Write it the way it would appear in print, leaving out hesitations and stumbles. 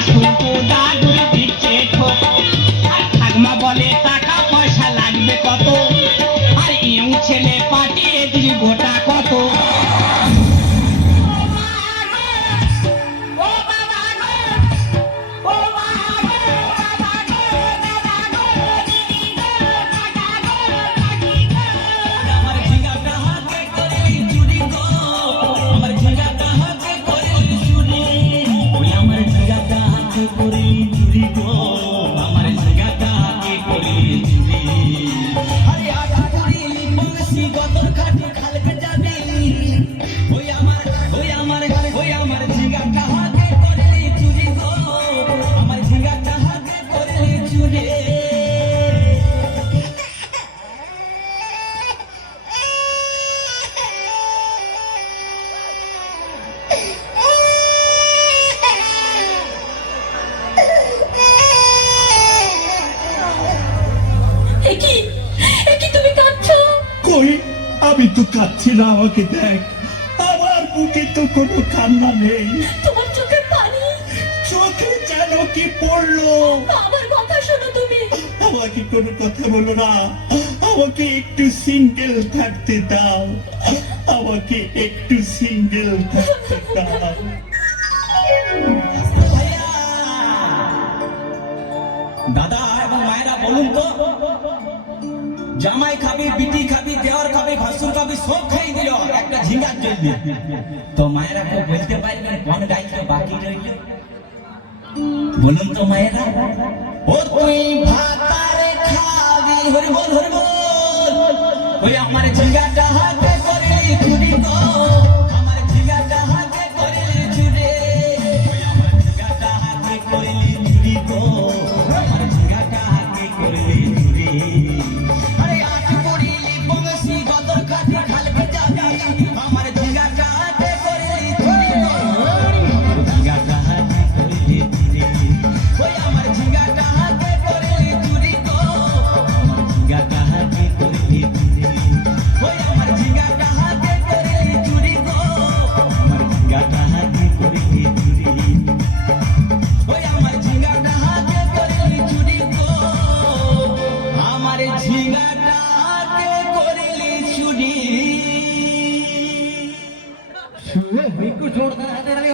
আসুকো দাদুর দিচ্ছে ঠোক আর ঠাকমা বলে টাকা পয়সা লাগবে কত আর ইউ ছেলে পাঠিয়ে দিলি গোটা কত আমি তো কাঁদছি না, আমাকে দেখ, আমার বুকে তো কোনো কান্না নেই। তোমার চোখে পানি, চোখে যেন কি পড়লো। আমার কথা শোনো তুমি, আমাকে কোনো কথা বলো না, আমাকে একটু সিঙ্গেল থাকতে দাও, আমাকে একটু সিঙ্গেল থাকতে দাও। দাদা এবং মায়েরা বলুন তো, জামাই খাবি, বিটি খাবি, দেওয়ার খাবি, ভাসুর খাবি, সব খাই দিল একটা ঝিঙ্গার জন্য। তো মায়েরা কেউ বলতে পারবেন কোন গাইতে বাকি রইল? বলুন তো মায়েরা। ও তুই ভাতারে খাবি, হরি বল হরি বল, ওই আমার ঝিঙ্গাটা হাতে করে চুরি গো, আমার ঝিঙ্গাটা হাতে করে চুরি, ওই আমার ঝিঙ্গাটা হাতে করে চুরি গো, আমার ঝিঙ্গাটা হাতে করে চুরি। আরে আজ পড়িলি বংশী গদর কাটি খালকে যাবি, আমার ঝিঙ্গাটা